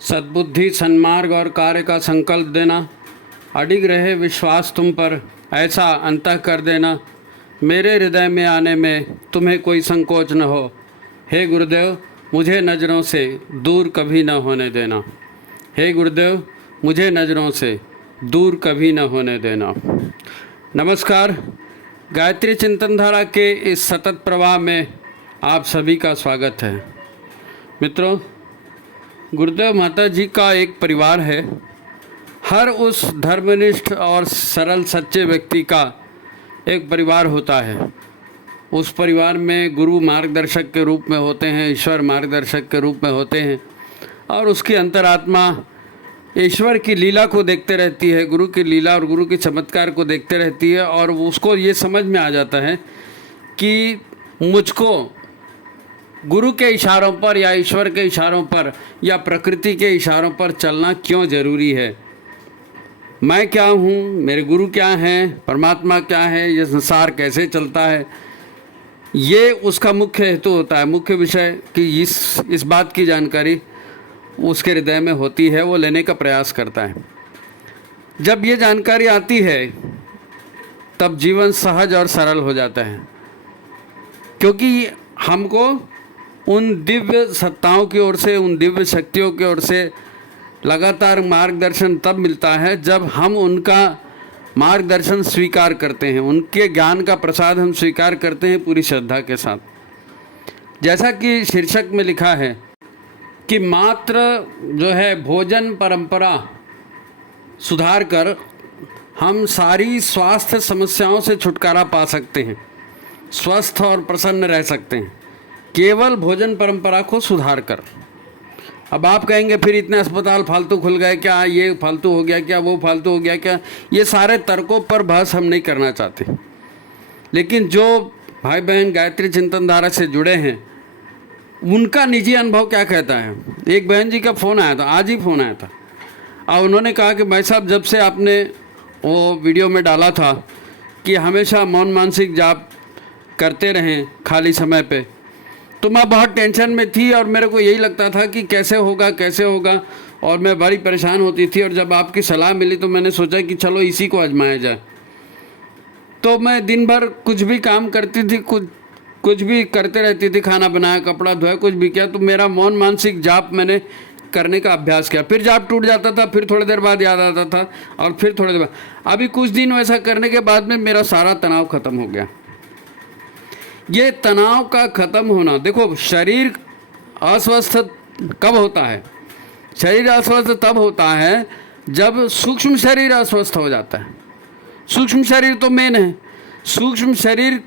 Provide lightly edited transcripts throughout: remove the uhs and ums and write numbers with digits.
सद्बुद्धि, सन्मार्ग और कार्य का संकल्प देना, अडिग रहे विश्वास तुम पर, ऐसा अंतः कर देना, मेरे हृदय में आने में तुम्हें कोई संकोच न हो। हे गुरुदेव, मुझे नज़रों से दूर कभी न होने देना। हे गुरुदेव, मुझे नज़रों से दूर कभी न होने देना। नमस्कार, गायत्री चिंतन धारा के इस सतत प्रवाह में आप सभी का स्वागत है। मित्रों, गुरुदेव माता जी का एक परिवार है। हर उस धर्मनिष्ठ और सरल सच्चे व्यक्ति का एक परिवार होता है। उस परिवार में गुरु मार्गदर्शक के रूप में होते हैं, ईश्वर मार्गदर्शक के रूप में होते हैं, और उसकी अंतरात्मा ईश्वर की लीला को देखते रहती है, गुरु की लीला और गुरु के चमत्कार को देखते रहती है, और उसको ये समझ में आ जाता है कि मुझको गुरु के इशारों पर या ईश्वर के इशारों पर या प्रकृति के इशारों पर चलना क्यों ज़रूरी है। मैं क्या हूँ, मेरे गुरु क्या हैं, परमात्मा क्या है, ये संसार कैसे चलता है, ये उसका मुख्य हेतु होता है, मुख्य विषय कि इस बात की जानकारी उसके हृदय में होती है, वो लेने का प्रयास करता है। जब ये जानकारी आती है तब जीवन सहज और सरल हो जाता है, क्योंकि हमको उन दिव्य सत्ताओं की ओर से, उन दिव्य शक्तियों की ओर से लगातार मार्गदर्शन तब मिलता है जब हम उनका मार्गदर्शन स्वीकार करते हैं, उनके ज्ञान का प्रसाद हम स्वीकार करते हैं पूरी श्रद्धा के साथ। जैसा कि शीर्षक में लिखा है कि मात्र जो है भोजन परंपरा सुधार कर हम सारी स्वास्थ्य समस्याओं से छुटकारा पा सकते हैं, स्वस्थ और प्रसन्न रह सकते हैं, केवल भोजन परंपरा को सुधार कर। अब आप कहेंगे फिर इतने अस्पताल फालतू खुल गए क्या, ये फालतू हो गया क्या, वो फालतू हो गया क्या। ये सारे तर्कों पर बहस हम नहीं करना चाहते, लेकिन जो भाई बहन गायत्री चिंतन धारा से जुड़े हैं उनका निजी अनुभव क्या कहता है। एक बहन जी का फ़ोन आया था, आज ही फ़ोन आया था, और उन्होंने कहा कि भाई साहब, जब से आपने वो वीडियो में डाला था कि हमेशा मौन मानसिक जाप करते रहें खाली समय पे, तो मैं बहुत टेंशन में थी और मेरे को यही लगता था कि कैसे होगा, और मैं बड़ी परेशान होती थी। और जब आपकी सलाह मिली तो मैंने सोचा कि चलो इसी को आजमाया जाए। तो मैं दिन भर कुछ भी काम करती थी, कुछ भी करते रहती थी, खाना बनाया, कपड़ा धोया, कुछ भी किया, तो मेरा मौन मानसिक जाप मैंने करने का अभ्यास किया। फिर जाप टूट जाता था, फिर थोड़ी देर बाद याद आता था, और फिर थोड़ी देर बाद। अभी कुछ दिन वैसा करने के बाद में मेरा सारा तनाव ख़त्म हो गया। ये तनाव का ख़त्म होना, देखो, शरीर अस्वस्थ कब होता है? शरीर अस्वस्थ तब होता है जब सूक्ष्म शरीर अस्वस्थ हो जाता है। सूक्ष्म शरीर तो मेन है, सूक्ष्म शरीर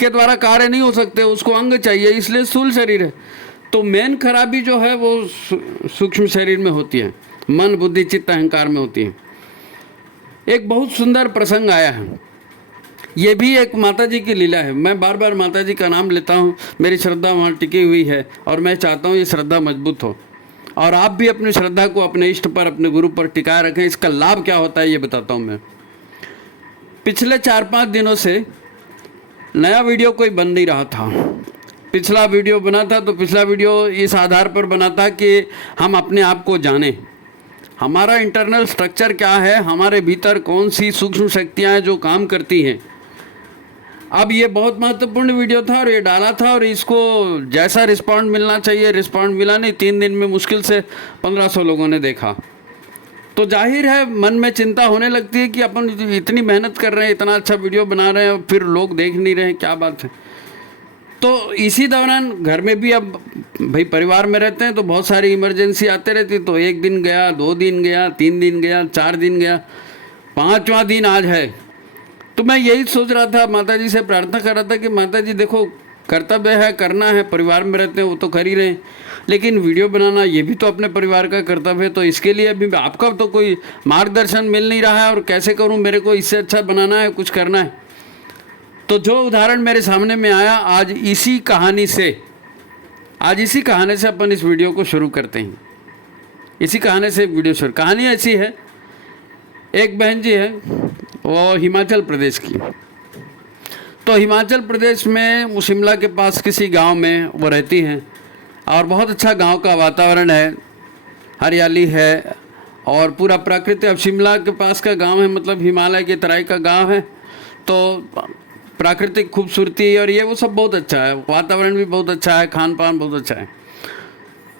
के द्वारा कार्य नहीं हो सकते, उसको अंग चाहिए, इसलिए स्थूल शरीर है। तो मेन खराबी जो है वो सूक्ष्म शरीर में होती है, मन बुद्धि चित्त अहंकार में होती है। एक बहुत सुंदर प्रसंग आया है, ये भी एक माता जी की लीला है। मैं बार बार माता जी का नाम लेता हूँ, मेरी श्रद्धा वहाँ टिकी हुई है, और मैं चाहता हूँ ये श्रद्धा मजबूत हो, और आप भी अपनी श्रद्धा को अपने इष्ट पर, अपने गुरु पर टिकाए रखें। इसका लाभ क्या होता है ये बताता हूँ मैं। पिछले 4-5 दिनों से नया वीडियो कोई बन नहीं रहा था। पिछला वीडियो बना था तो पिछला वीडियो इस आधार पर बना था कि हम अपने आप को जानें, हमारा इंटरनल स्ट्रक्चर क्या है, हमारे भीतर कौन सी सूक्ष्म शक्तियाँ हैं जो काम करती हैं। अब ये बहुत महत्वपूर्ण वीडियो था और ये डाला था, और इसको जैसा रिस्पॉन्ड मिलना चाहिए रिस्पॉन्ड मिला नहीं। 3 दिन में मुश्किल से 1500 लोगों ने देखा। तो जाहिर है मन में चिंता होने लगती है कि अपन इतनी मेहनत कर रहे हैं, इतना अच्छा वीडियो बना रहे हैं, फिर लोग देख नहीं रहे हैं, क्या बात है। तो इसी दौरान घर में भी, अब भाई परिवार में रहते हैं तो बहुत सारी इमरजेंसी आते रहती, तो 1 दिन गया, 2 दिन गया, 3 दिन गया, 4 दिन गया, 5वां दिन आज है। तो मैं यही सोच रहा था, माता जी से प्रार्थना कर रहा था कि माता जी देखो, कर्तव्य है, करना है, परिवार में रहते हैं वो तो कर ही रहे हैं, लेकिन वीडियो बनाना ये भी तो अपने परिवार का कर्तव्य है। तो इसके लिए अभी आपका तो कोई मार्गदर्शन मिल नहीं रहा है, और कैसे करूं, मेरे को इससे अच्छा बनाना है, कुछ करना है। तो जो उदाहरण मेरे सामने में आया, आज इसी कहानी से अपन इस वीडियो को शुरू करते हैं। इसी कहानी से वीडियो शुरू। कहानी ऐसी है, एक बहन जी है, वो हिमाचल प्रदेश की। तो हिमाचल प्रदेश में शिमला के पास किसी गांव में वो रहती हैं, और बहुत अच्छा गांव का वातावरण है, हरियाली है और पूरा प्राकृतिक। अब शिमला के पास का गांव है, मतलब हिमालय की तराई का गांव है, तो प्राकृतिक खूबसूरती और ये वो सब बहुत अच्छा है, वातावरण भी बहुत अच्छा है, खान पान बहुत अच्छा है।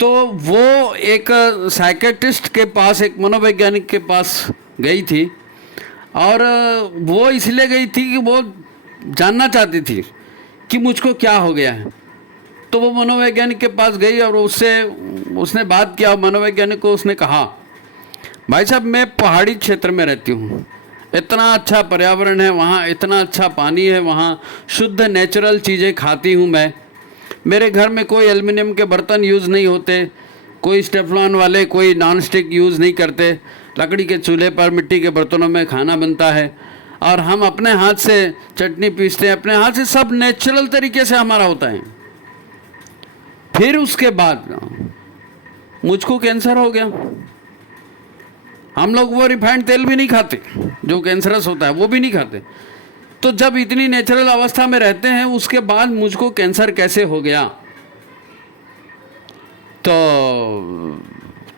तो वो एक साइकेट्रिस्ट के पास, एक मनोवैज्ञानिक के पास गई थी, और वो इसलिए गई थी कि वो जानना चाहती थी कि मुझको क्या हो गया है। तो वो मनोवैज्ञानिक के पास गई और उसने बात किया। मनोवैज्ञानिक को उसने कहा, भाई साहब मैं पहाड़ी क्षेत्र में रहती हूँ, इतना अच्छा पर्यावरण है वहाँ, इतना अच्छा पानी है वहाँ, शुद्ध नेचुरल चीज़ें खाती हूँ मैं, मेरे घर में कोई एल्युमिनियम के बर्तन यूज़ नहीं होते, कोई स्टेफ्लॉन वाले, कोई नॉन स्टिक यूज़ नहीं करते, लकड़ी के चूल्हे पर मिट्टी के बर्तनों में खाना बनता है, और हम अपने हाथ से चटनी पीसते हैं, अपने हाथ से, सब नेचुरल तरीके से हमारा होता है। फिर उसके बाद मुझको कैंसर हो गया। हम लोग वो रिफाइंड तेल भी नहीं खाते जो कैंसरस होता है, वो भी नहीं खाते। तो जब इतनी नेचुरल अवस्था में रहते हैं, उसके बाद मुझको कैंसर कैसे हो गया? तो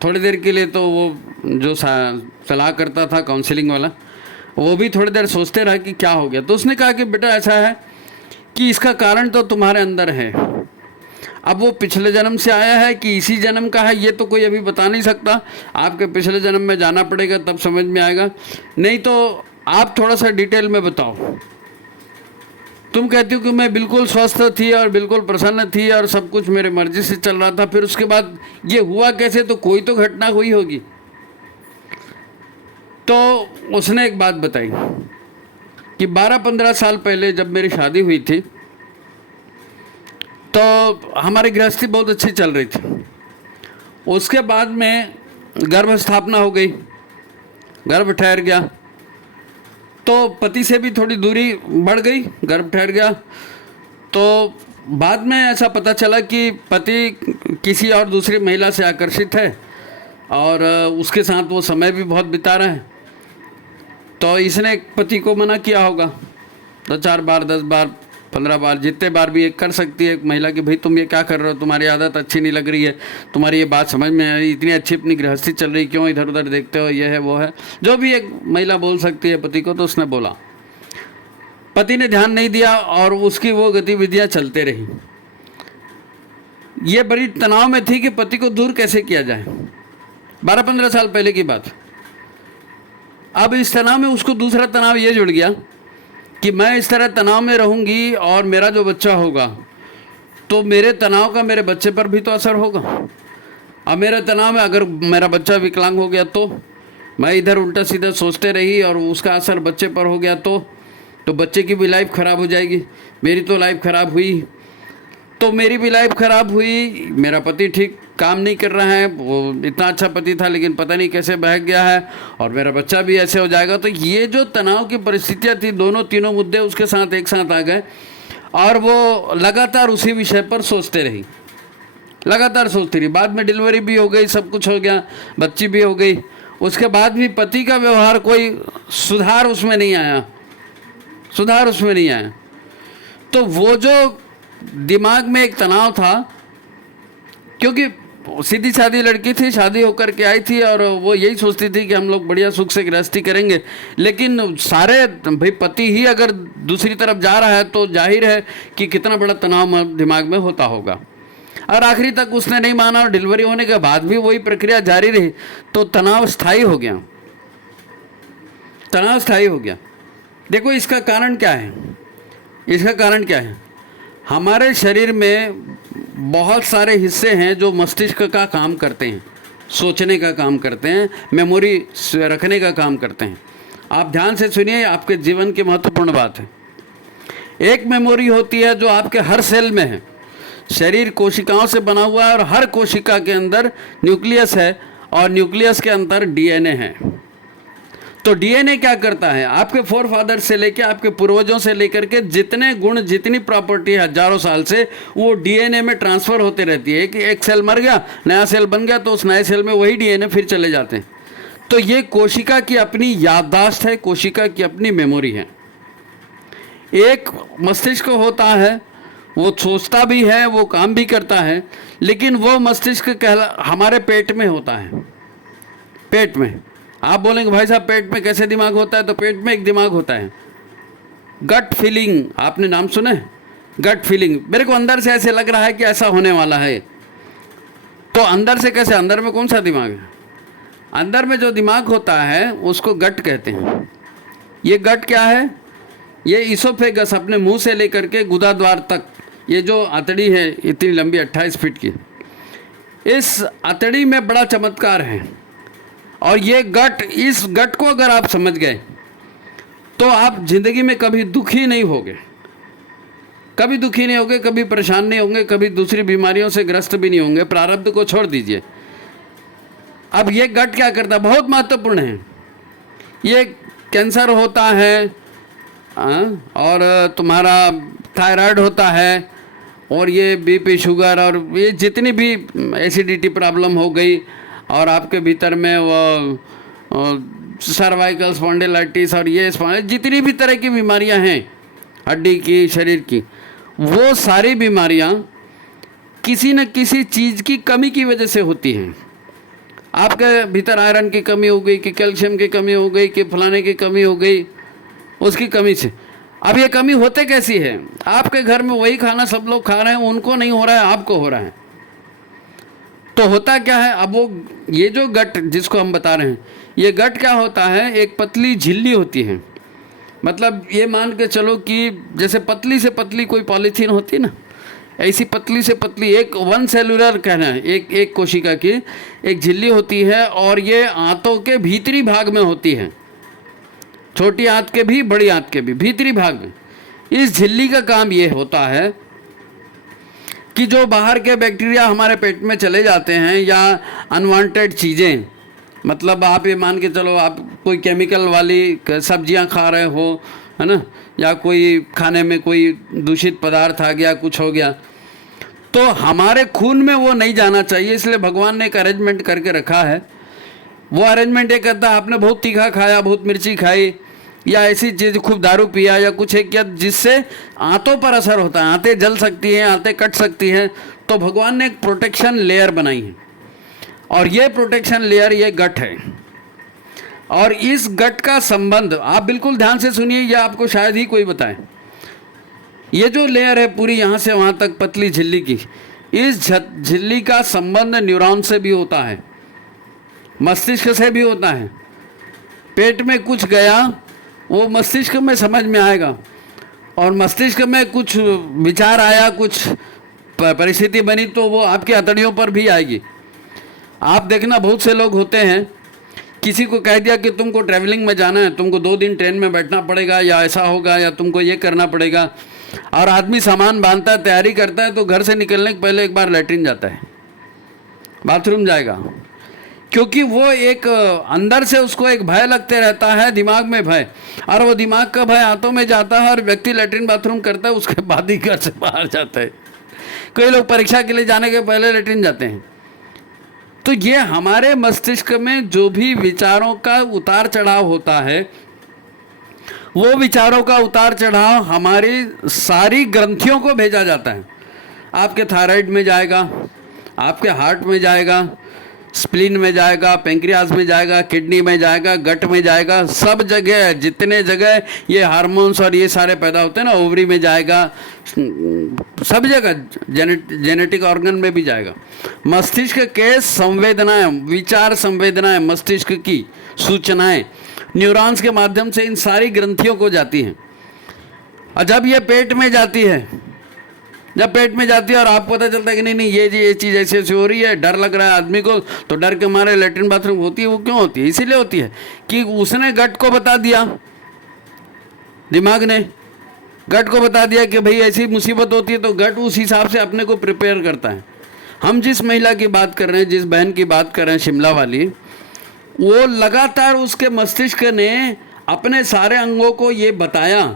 थोड़ी देर के लिए तो वो जो सलाह करता था, काउंसलिंग वाला, वो भी थोड़ी देर सोचते रहा कि क्या हो गया। तो उसने कहा कि बेटा ऐसा है कि इसका कारण तो तुम्हारे अंदर है। अब वो पिछले जन्म से आया है कि इसी जन्म का है, ये तो कोई अभी बता नहीं सकता। आपके पिछले जन्म में जाना पड़ेगा, तब समझ में आएगा। नहीं तो आप थोड़ा सा डिटेल में बताओ। तुम कहती हो कि मैं बिल्कुल स्वस्थ थी और बिल्कुल प्रसन्न थी और सब कुछ मेरे मर्जी से चल रहा था, फिर उसके बाद ये हुआ कैसे? तो कोई तो घटना हुई होगी। तो उसने एक बात बताई कि 12-15 साल पहले जब मेरी शादी हुई थी, तो हमारी गृहस्थी बहुत अच्छी चल रही थी। उसके बाद में गर्भ स्थापना हो गई, गर्भ ठहर गया, तो पति से भी थोड़ी दूरी बढ़ गई, गर्भ ठहर गया। तो बाद में ऐसा पता चला कि पति किसी और दूसरी महिला से आकर्षित है और उसके साथ वो समय भी बहुत बिता रहा है। तो इसने पति को मना किया होगा 2-4 बार, 10 बार, 15 बार, जितने बार भी एक कर सकती है एक महिला कि भाई तुम ये क्या कर रहे हो, तुम्हारी आदत अच्छी नहीं लग रही है, तुम्हारी ये बात समझ में आ रही, इतनी अच्छी अपनी गृहस्थी चल रही, क्यों इधर उधर देखते हो, ये है वो है, जो भी एक महिला बोल सकती है पति को। तो उसने बोला, पति ने ध्यान नहीं दिया और उसकी वो गतिविधियाँ चलते रही। ये बड़ी तनाव में थी कि पति को दूर कैसे किया जाए। 12-15 साल पहले की बात। अब इस तनाव में उसको दूसरा तनाव ये जुड़ गया कि मैं इस तरह तनाव में रहूंगी और मेरा जो बच्चा होगा, तो मेरे तनाव का मेरे बच्चे पर भी तो असर होगा। अब मेरे तनाव में अगर मेरा बच्चा विकलांग हो गया, तो मैं इधर उल्टा सीधा सोचते रही और उसका असर बच्चे पर हो गया, तो बच्चे की भी लाइफ ख़राब हो जाएगी। मेरी तो लाइफ ख़राब हुई, तो मेरी भी लाइफ ख़राब हुई। मेरा पति ठीक काम नहीं कर रहा है, वो इतना अच्छा पति था लेकिन पता नहीं कैसे बहक गया है, और मेरा बच्चा भी ऐसे हो जाएगा। तो ये जो तनाव की परिस्थितियाँ थी, दोनों तीनों मुद्दे उसके साथ एक साथ आ गए और वो लगातार उसी विषय पर सोचते रही, लगातार सोचती रही। बाद में डिलीवरी भी हो गई, सब कुछ हो गया, बच्ची भी हो गई। उसके बाद भी पति का व्यवहार, कोई सुधार उसमें नहीं आया, सुधार उसमें नहीं आया। तो वो जो दिमाग में एक तनाव था, क्योंकि सीधी सादी लड़की थी, शादी होकर के आई थी और वो यही सोचती थी कि हम लोग बढ़िया सुख से गृहस्थी करेंगे, लेकिन सारे भाई पति ही अगर दूसरी तरफ जा रहा है तो जाहिर है कि कितना बड़ा तनाव दिमाग में होता होगा। और आखिरी तक उसने नहीं माना और डिलीवरी होने के बाद भी वही प्रक्रिया जारी रही, तो तनाव स्थायी हो गया, तनाव स्थायी हो गया। देखो इसका कारण क्या है, इसका कारण क्या है? हमारे शरीर में बहुत सारे हिस्से हैं जो मस्तिष्क का काम करते हैं, सोचने का काम करते हैं, मेमोरी रखने का काम करते हैं। आप ध्यान से सुनिए, आपके जीवन की महत्वपूर्ण बात है। एक मेमोरी होती है जो आपके हर सेल में है, शरीर कोशिकाओं से बना हुआ है और हर कोशिका के अंदर न्यूक्लियस है और न्यूक्लियस के अंदर डीएनए है। तो डीएनए क्या करता है? आपके फोर फादर से लेकर, आपके पूर्वजों से लेकर के जितने गुण, जितनी प्रॉपर्टी है हजारों साल से, वो डीएनए में ट्रांसफ़र होते रहती है कि एक सेल मर गया, नया सेल बन गया, तो उस नए सेल में वही डीएनए फिर चले जाते हैं। तो ये कोशिका की अपनी याददाश्त है, कोशिका की अपनी मेमोरी है। एक मस्तिष्क होता है, वो सोचता भी है, वो काम भी करता है, लेकिन वो मस्तिष्क हमारे पेट में होता है। पेट में। आप बोलेंगे भाई साहब पेट में कैसे दिमाग होता है, तो पेट में एक दिमाग होता है, गट फीलिंग, आपने नाम सुना है गट फीलिंग, मेरे को अंदर से ऐसे लग रहा है कि ऐसा होने वाला है। तो अंदर से कैसे, अंदर में कौन सा दिमाग है? अंदर में जो दिमाग होता है उसको गट कहते हैं। ये गट क्या है? ये इसोफेगस अपने मुंह से लेकर के गुदाद्वार तक, ये जो अतड़ी है इतनी लंबी 28 फीट की, इस अतड़ी में बड़ा चमत्कार है। और ये गट, इस गट को अगर आप समझ गए तो आप जिंदगी में कभी दुखी नहीं होगे, कभी दुखी नहीं होंगे, कभी परेशान नहीं होंगे, कभी दूसरी बीमारियों से ग्रस्त भी नहीं होंगे। प्रारब्ध को छोड़ दीजिए। अब ये गट क्या करता है, बहुत महत्वपूर्ण है। ये कैंसर होता है और तुम्हारा थायराइड होता है, और ये बीपी शुगर और ये जितनी भी एसिडिटी प्रॉब्लम हो गई, और आपके भीतर में वो सर्वाइकल स्पॉन्डिलाइटिस और ये जितनी भी तरह की बीमारियां हैं हड्डी की, शरीर की, वो सारी बीमारियां किसी न किसी चीज़ की कमी की वजह से होती हैं। आपके भीतर आयरन की कमी हो गई, कि कैल्शियम की कमी हो गई, कि फलाने की कमी हो गई, उसकी कमी से। अब ये कमी होते कैसी है? आपके घर में वही खाना सब लोग खा रहे हैं, उनको नहीं हो रहा है, आपको हो रहा है। तो होता क्या है? अब वो ये जो गट जिसको हम बता रहे हैं, ये गट क्या होता है? एक पतली झिल्ली होती है। मतलब ये मान के चलो कि जैसे पतली से पतली कोई पॉलीथीन होती है ना, ऐसी पतली से पतली एक वन सेलुलर कहना है, एक कोशिका की एक झिल्ली होती है, और ये आंतों के भीतरी भाग में होती है, छोटी आंत के भी बड़ी आंत के भी भीतरी भाग में। इस झिल्ली का काम ये होता है कि जो बाहर के बैक्टीरिया हमारे पेट में चले जाते हैं, या अनवांटेड चीज़ें, मतलब आप ये मान के चलो आप कोई केमिकल वाली सब्जियां खा रहे हो, है ना, या कोई खाने में कोई दूषित पदार्थ आ गया, कुछ हो गया, तो हमारे खून में वो नहीं जाना चाहिए। इसलिए भगवान ने एक अरेंजमेंट करके रखा है। वो अरेंजमेंट ये कहता है आपने बहुत तीखा खाया, बहुत मिर्ची खाई, या ऐसी चीज़, खूब दारू पिया या कुछ है किया, जिससे आंतों पर असर होता है, आंतें जल सकती हैं, आंतें कट सकती हैं। तो भगवान ने एक प्रोटेक्शन लेयर बनाई है, और ये प्रोटेक्शन लेयर ये गट है। और इस गट का संबंध आप बिल्कुल ध्यान से सुनिए, यह आपको शायद ही कोई बताए। ये जो लेयर है पूरी यहाँ से वहाँ तक पतली झिल्ली की, इस झिल्ली का संबंध न्यूरॉन से भी होता है, मस्तिष्क से भी होता है। पेट में कुछ गया वो मस्तिष्क में समझ में आएगा, और मस्तिष्क में कुछ विचार आया, कुछ परिस्थिति बनी, तो वो आपकी अतड़ियों पर भी आएगी। आप देखना बहुत से लोग होते हैं, किसी को कह दिया कि तुमको ट्रैवलिंग में जाना है, तुमको 2 दिन ट्रेन में बैठना पड़ेगा, या ऐसा होगा, या तुमको ये करना पड़ेगा, और आदमी सामान बांधता है, तैयारी करता है, तो घर से निकलने के पहले एक बार लैट्रिन जाता है, बाथरूम जाएगा, क्योंकि वो एक अंदर से उसको एक भय लगते रहता है, दिमाग में भय, और वो दिमाग का भय आंतों में जाता है, और व्यक्ति लैट्रिन बाथरूम करता है, उसके बाद ही घर से बाहर जाता है। कई लोग परीक्षा के लिए जाने के पहले लैट्रिन जाते हैं। तो ये हमारे मस्तिष्क में जो भी विचारों का उतार चढ़ाव होता है, वो विचारों का उतार चढ़ाव हमारी सारी ग्रंथियों को भेजा जाता है। आपके थायराइड में जाएगा, आपके हार्ट में जाएगा, स्प्लीन में जाएगा, पेंक्रियाज में जाएगा, किडनी में जाएगा, गट में जाएगा, सब जगह, जितने जगह ये हार्मोन्स और ये सारे पैदा होते हैं ना, ओवरी में जाएगा, सब जगह, जेनेटिक ऑर्गन में भी जाएगा। मस्तिष्क के संवेदनाएं, विचार संवेदनाएं, मस्तिष्क की सूचनाएं न्यूरॉन्स के माध्यम से इन सारी ग्रंथियों को जाती हैं। और जब ये पेट में जाती है, जब पेट में जाती है और आपको पता चलता है कि नहीं ये चीज़ ऐसी ऐसी हो रही है, डर लग रहा है आदमी को, तो डर के मारे लैट्रिन बाथरूम होती है। वो क्यों होती है? इसीलिए होती है कि उसने गट को बता दिया, दिमाग ने गट को बता दिया कि भाई ऐसी मुसीबत होती है, तो गट उस हिसाब से अपने को प्रिपेयर करता है। हम जिस महिला की बात कर रहे हैं, जिस बहन की बात कर रहे हैं, शिमला वाली, वो लगातार उसके मस्तिष्क ने अपने सारे अंगों को ये बताया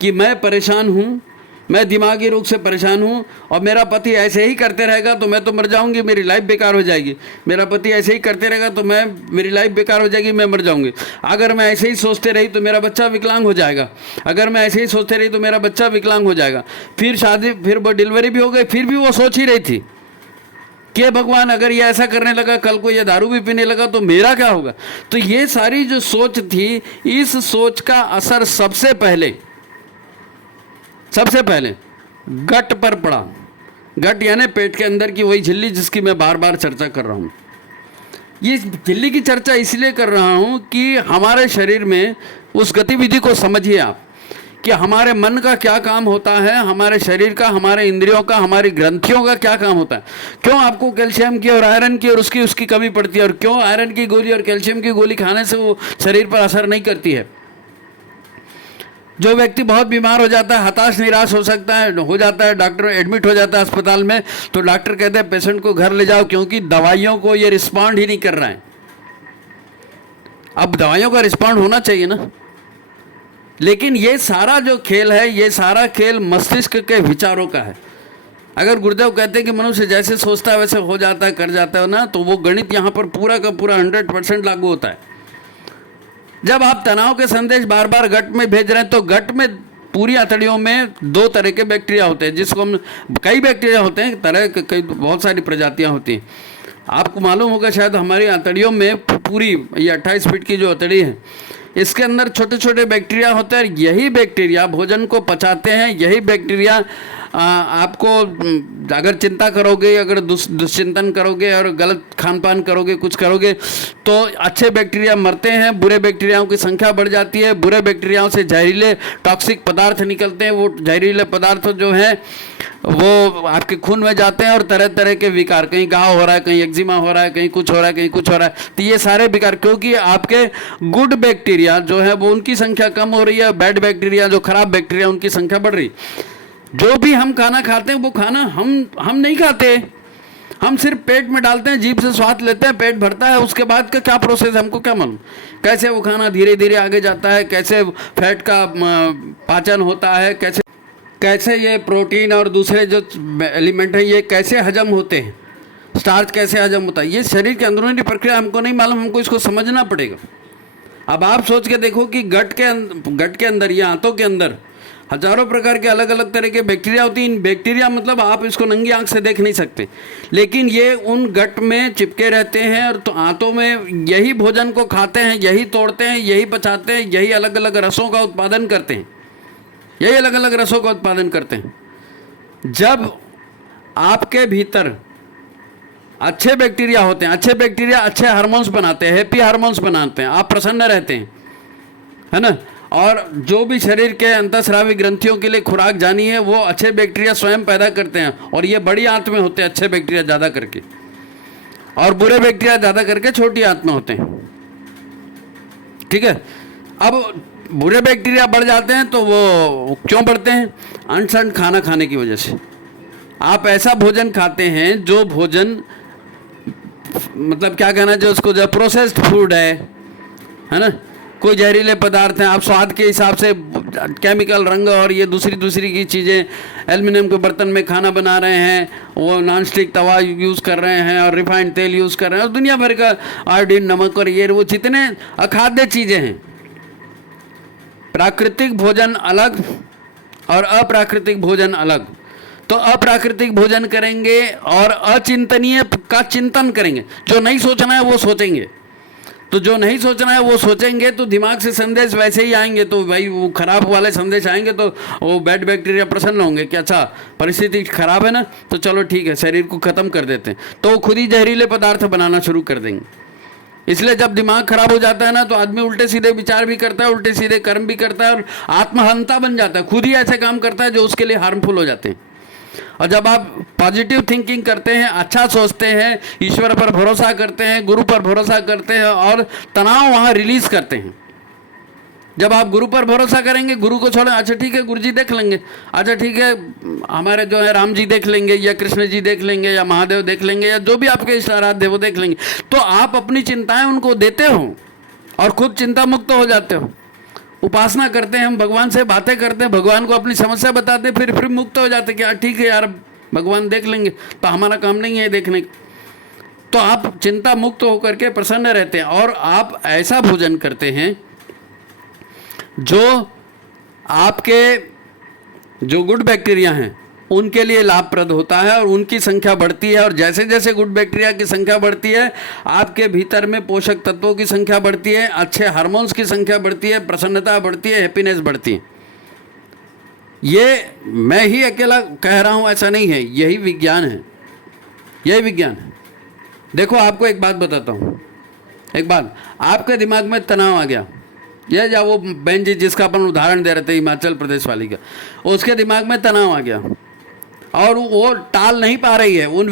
कि मैं परेशान हूँ, मैं दिमागी रोग से परेशान हूँ, और मेरा पति ऐसे ही करते रहेगा तो मैं तो मर जाऊँगी, मेरी लाइफ बेकार हो जाएगी। मेरा पति ऐसे ही करते रहेगा तो मेरी लाइफ बेकार हो जाएगी, मैं मर जाऊँगी। अगर मैं ऐसे ही सोचते रही तो मेरा बच्चा विकलांग हो जाएगा। अगर मैं ऐसे ही सोचते रही तो मेरा बच्चा विकलांग हो जाएगा। फिर शादी, फिर वो डिलीवरी भी हो गई, फिर भी वो सोच ही रही थी कि भगवान अगर ये ऐसा करने लगा, कल को ये दारू भी पीने लगा तो मेरा क्या होगा। तो ये सारी जो सोच थी, इस सोच का असर सबसे पहले गट पर पड़ा। गट यानी पेट के अंदर की वही झिल्ली जिसकी मैं बार बार चर्चा कर रहा हूँ। ये झिल्ली की चर्चा इसलिए कर रहा हूँ कि हमारे शरीर में उस गतिविधि को समझिए आप, कि हमारे मन का क्या काम होता है, हमारे शरीर का, हमारे इंद्रियों का, हमारी ग्रंथियों का क्या काम होता है। क्यों आपको कैल्शियम की और आयरन की और उसकी कमी पड़ती है, और क्यों आयरन की गोली और कैल्शियम की गोली खाने से वो शरीर पर असर नहीं करती है। जो व्यक्ति बहुत बीमार हो जाता है, हताश निराश हो जाता है, डॉक्टर एडमिट हो जाता है अस्पताल में, तो डॉक्टर कहते हैं पेशेंट को घर ले जाओ, क्योंकि दवाइयों को ये रिस्पॉन्ड ही नहीं कर रहा है। अब दवाइयों का रिस्पॉन्ड होना चाहिए ना। लेकिन ये सारा जो खेल है, ये सारा खेल मस्तिष्क के विचारों का है। अगर गुरुदेव कहते हैं कि मनुष्य जैसे सोचता है वैसे हो जाता है, कर जाता है ना, तो वो गणित यहाँ पर पूरा का पूरा 100% लागू होता है। जब आप तनाव के संदेश बार बार गट में भेज रहे हैं, तो गट में पूरी आंतड़ियों में 2 तरह के बैक्टीरिया होते हैं, जिसको हम, कई बैक्टीरिया होते हैं, कई बहुत सारी प्रजातियां होती हैं। आपको मालूम होगा शायद, हमारी आंतड़ियों में पूरी ये 28 फीट की जो आंतड़ी है, इसके अंदर छोटे छोटे बैक्टीरिया होते हैं। यही बैक्टीरिया भोजन को पचाते हैं। यही बैक्टीरिया आपको, अगर चिंता करोगे, अगर दुश्चिंतन करोगे और गलत खान पान करोगे, कुछ करोगे, तो अच्छे बैक्टीरिया मरते हैं, बुरे बैक्टीरियाओं की संख्या बढ़ जाती है। बुरे बैक्टीरियाओं से जहरीले टॉक्सिक पदार्थ निकलते हैं। वो जहरीले पदार्थ जो हैं वो आपके खून में जाते हैं और तरह तरह के विकार, कहीं घाव हो रहा है, कहीं एक्जिमा हो रहा है, कहीं कुछ हो रहा है, कहीं कुछ हो रहा है। तो ये सारे विकार, क्योंकि आपके गुड बैक्टीरिया जो है वो उनकी संख्या कम हो रही है, बैड बैक्टीरिया जो खराब बैक्टीरिया उनकी संख्या बढ़ रही। जो भी हम खाना खाते हैं वो खाना हम नहीं खाते, हम सिर्फ पेट में डालते हैं, जीभ से स्वाद लेते हैं, पेट भरता है, उसके बाद का क्या प्रोसेस है हमको क्या मालूम। कैसे वो खाना धीरे धीरे आगे जाता है, कैसे फैट का पाचन होता है, कैसे ये प्रोटीन और दूसरे जो एलिमेंट हैं ये कैसे हजम होते हैं, स्टार्च कैसे हजम होता है, ये शरीर के अंदरूनी प्रक्रिया हमको नहीं मालूम, हमको इसको समझना पड़ेगा। अब आप सोच के देखो कि गट के अंदर या आंतों के अंदर हजारों प्रकार के अलग अलग तरह के बैक्टीरिया होती हैं। इन बैक्टीरिया मतलब आप इसको नंगी आंख से देख नहीं सकते, लेकिन ये उन गट में चिपके रहते हैं और तो आंतों में यही भोजन को खाते हैं, यही तोड़ते हैं, यही पचाते हैं, यही अलग अलग रसों का उत्पादन करते हैं, यही अलग अलग रसों का उत्पादन करते हैं। जब आपके भीतर अच्छे बैक्टीरिया होते हैं, अच्छे बैक्टीरिया अच्छे हार्मोन्स बनाते हैं, हैप्पी हार्मोन्स बनाते हैं, आप प्रसन्न रहते हैं, है ना। और जो भी शरीर के अंतःस्रावी ग्रंथियों के लिए खुराक जानी है वो अच्छे बैक्टीरिया स्वयं पैदा करते हैं, और ये बड़ी आंत में होते हैं अच्छे बैक्टीरिया ज़्यादा करके, और बुरे बैक्टीरिया ज़्यादा करके छोटी आंत में होते हैं। ठीक है। अब बुरे बैक्टीरिया बढ़ जाते हैं तो वो क्यों बढ़ते हैं? अनसन खाना खाने की वजह से। आप ऐसा भोजन खाते हैं जो भोजन मतलब क्या कहना चाहिए उसको, जो प्रोसेस्ड फूड है ना, कोई जहरीले पदार्थ हैं, आप स्वाद के हिसाब से केमिकल रंग और ये दूसरी की चीज़ें, एल्युमिनियम के बर्तन में खाना बना रहे हैं, वो नॉन स्टिक तवा यूज़ कर रहे हैं और रिफाइंड तेल यूज़ कर रहे हैं, और दुनिया भर का आयोडीन, नमक और ये वो जितने अखाद्य चीज़ें हैं। प्राकृतिक भोजन अलग और अप्राकृतिक भोजन अलग। तो अप्राकृतिक भोजन करेंगे और अचिंतनीय का चिंतन करेंगे। जो नहीं सोचना है वो सोचेंगे, तो जो नहीं सोचना है वो सोचेंगे, तो दिमाग से संदेश वैसे ही आएंगे, तो भाई वो खराब वाले संदेश आएंगे, तो वो बैड बैक्टीरिया प्रसन्न होंगे कि अच्छा परिस्थिति खराब है ना, तो चलो ठीक है शरीर को ख़त्म कर देते हैं, तो वो खुद ही जहरीले पदार्थ बनाना शुरू कर देंगे। इसलिए जब दिमाग खराब हो जाता है ना, तो आदमी उल्टे सीधे विचार भी करता है, उल्टे सीधे कर्म भी करता है, और आत्महंता बन जाता है, खुद ही ऐसे काम करता है जो उसके लिए हार्मफुल हो जाते हैं। और जब आप पॉजिटिव थिंकिंग करते हैं, अच्छा सोचते हैं, ईश्वर पर भरोसा करते हैं, गुरु पर भरोसा करते हैं और तनाव वहाँ रिलीज करते हैं। जब आप गुरु पर भरोसा करेंगे, गुरु को छोड़े, अच्छा ठीक है गुरु जी देख लेंगे, अच्छा ठीक है हमारे जो है राम जी देख लेंगे, या कृष्ण जी देख लेंगे, या महादेव देख लेंगे, या जो भी आपके इष्ट आराध्य वो देख लेंगे, तो आप अपनी चिंताएं उनको देते हो और खुद चिंता मुक्त हो जाते हो। उपासना करते हैं हम, भगवान से बातें करते हैं, भगवान को अपनी समस्या बताते हैं, फिर मुक्त हो जाते हैं कि यार ठीक है यार भगवान देख लेंगे, तो हमारा काम नहीं है देखने का। तो आप चिंता मुक्त होकर के प्रसन्न रहते हैं, और आप ऐसा भोजन करते हैं जो आपके जो गुड बैक्टीरिया हैं उनके लिए लाभप्रद होता है और उनकी संख्या बढ़ती है। और जैसे जैसे गुड बैक्टीरिया की संख्या बढ़ती है, आपके भीतर में पोषक तत्वों की संख्या बढ़ती है, अच्छे हार्मोन्स की संख्या बढ़ती है, प्रसन्नता बढ़ती है, हैप्पीनेस बढ़ती है। ये मैं ही अकेला कह रहा हूँ ऐसा नहीं है, यही विज्ञान है, यही विज्ञान है। देखो आपको एक बात बताता हूँ, एक बात, आपके दिमाग में तनाव आ गया, ये जा वो बहन जी जिसका अपन उदाहरण दे रहे थे हिमाचल प्रदेश वाली का, उसके दिमाग में तनाव आ गया और वो टाल नहीं पा रही है, वो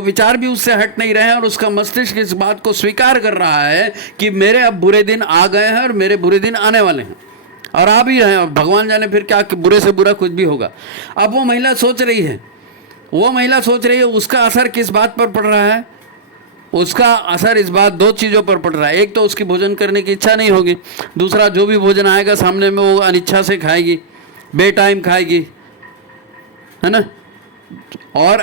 विचार भी उससे हट नहीं रहे हैं और उसका मस्तिष्क इस बात को स्वीकार कर रहा है कि मेरे अब बुरे दिन आ गए हैं और मेरे बुरे दिन आने वाले हैं और आ भी रहे हैं और भगवान जाने फिर क्या, बुरे से बुरा कुछ भी होगा। अब वो महिला सोच रही है, उसका असर किस बात पर पड़ रहा है? उसका असर इस बात, दो चीज़ों पर पड़ रहा है। एक तो उसकी भोजन करने की इच्छा नहीं होगी, दूसरा जो भी भोजन आएगा सामने में वो अनिच्छा से खाएगी, बेटाइम खाएगी, है ना। और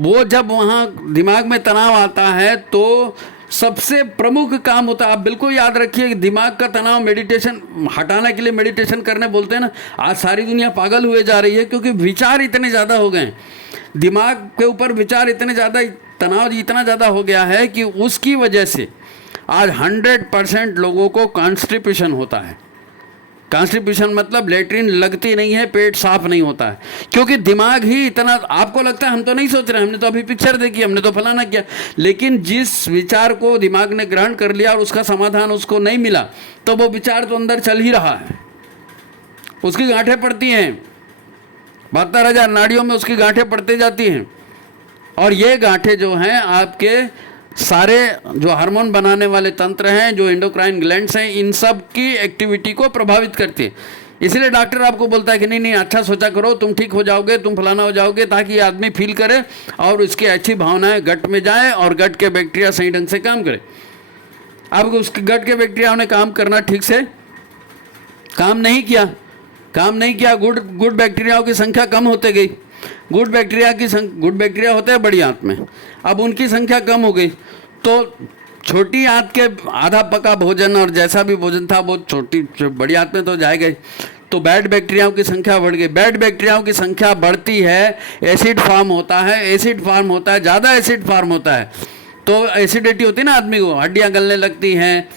वो जब वहाँ दिमाग में तनाव आता है तो सबसे प्रमुख काम होता है, आप बिल्कुल याद रखिए कि दिमाग का तनाव मेडिटेशन हटाने के लिए मेडिटेशन करने बोलते हैं ना। आज सारी दुनिया पागल हुए जा रही है क्योंकि विचार इतने ज़्यादा हो गए हैं, दिमाग के ऊपर विचार इतने ज़्यादा, तनाव इतना ज़्यादा हो गया है कि उसकी वजह से आज 100% लोगों को कॉन्स्टिपेशन होता है। कॉन्स्टिपेशन मतलब लेटरिन लगती नहीं है, पेट साफ नहीं होता है, क्योंकि दिमाग ही इतना, आपको लगता है हम तो नहीं सोच रहे, हमने तो अभी पिक्चर देखी, हमने तो फलाना किया, लेकिन जिस विचार को दिमाग ने ग्रहण कर लिया और उसका समाधान उसको नहीं मिला तो वो विचार तो अंदर चल ही रहा है, उसकी गांठें पड़ती हैं, 72,000 नाड़ियों में उसकी गांठें पड़ती जाती हैं। और ये गांठें जो हैं आपके सारे जो हार्मोन बनाने वाले तंत्र हैं, जो एंडोक्राइन ग्लैंड्स हैं, इन सब की एक्टिविटी को प्रभावित करती है। इसलिए डॉक्टर आपको बोलता है कि नहीं नहीं अच्छा सोचा करो, तुम ठीक हो जाओगे, तुम फलाना हो जाओगे, ताकि ये आदमी फील करे और इसकी अच्छी भावनाएं गट में जाए और गट के बैक्टीरिया सही ढंग से काम करे। अब उसके गट के बैक्टीरिया ने काम करना ठीक से काम नहीं किया, गुड बैक्टीरियाओं की संख्या कम होते गई। गुड बैक्टीरिया होते हैं बड़ी आंत में, अब उनकी संख्या कम हो गई तो छोटी आंत के आधा पका भोजन और जैसा भी भोजन था वो बड़ी आंत में तो जाएगा ही, तो बैड बैक्टीरियाओं की संख्या बढ़ गई। बैड बैक्टीरियाओं की संख्या बढ़ती है, एसिड फार्म होता है, ज़्यादा एसिड फार्म होता है तो एसिडिटी होती है ना, आदमी को हड्डियाँ गलने लगती हैं,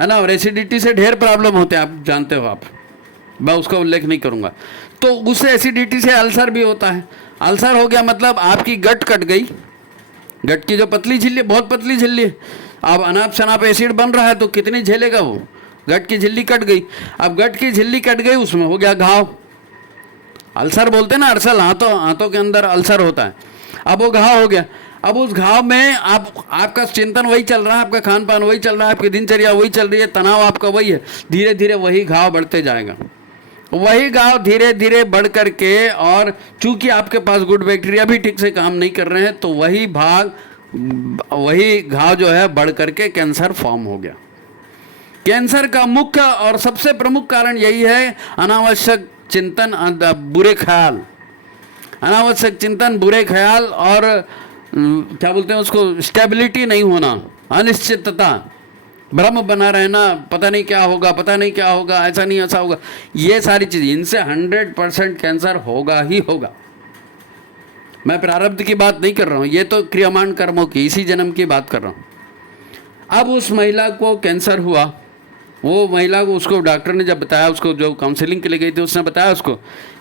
है ना। और एसिडिटी से ढेर प्रॉब्लम होते हैं, आप जानते हो, मैं उसका उल्लेख नहीं करूँगा। तो उससे एसिडिटी से अल्सर भी होता है। अल्सर हो गया मतलब आपकी गट कट गई, गट की जो पतली झिल्ली, बहुत पतली झिल्ली है, अब अनाप शनाप एसिड बन रहा है तो कितनी झेलेगा वो, गट की झिल्ली कट गई। अब गट की झिल्ली कट गई, उसमें हो गया घाव, अल्सर बोलते हैं ना, अल्सर हाथों के अंदर अल्सर होता है। अब वो घाव हो गया, अब उस घाव में आपका चिंतन वही चल रहा है, आपका खान पान वही चल रहा है, आपकी दिनचर्या वही चल रही है, तनाव आपका वही है, धीरे धीरे वही घाव बढ़ते जाएगा, वही घाव धीरे धीरे बढ़ करके, और चूंकि आपके पास गुड बैक्टीरिया भी ठीक से काम नहीं कर रहे हैं तो वही घाव जो है बढ़ करके कैंसर फॉर्म हो गया। कैंसर का मुख्य और सबसे प्रमुख कारण यही है, अनावश्यक चिंतन, बुरे ख्याल और क्या बोलते हैं उसको, स्टेबिलिटी नहीं होना, अनिश्चितता, भ्रम बना रहना, पता नहीं क्या होगा, ऐसा नहीं ऐसा होगा, ये सारी चीज़, इनसे 100% कैंसर होगा ही होगा। मैं प्रारब्ध की बात नहीं कर रहा हूँ, ये तो क्रियमाण कर्मों की, इसी जन्म की बात कर रहा हूँ। अब उस महिला को कैंसर हुआ, वो महिला को, उसको डॉक्टर ने जब बताया, उसको जो काउंसलिंग के लिए गई थी उसने बताया उसको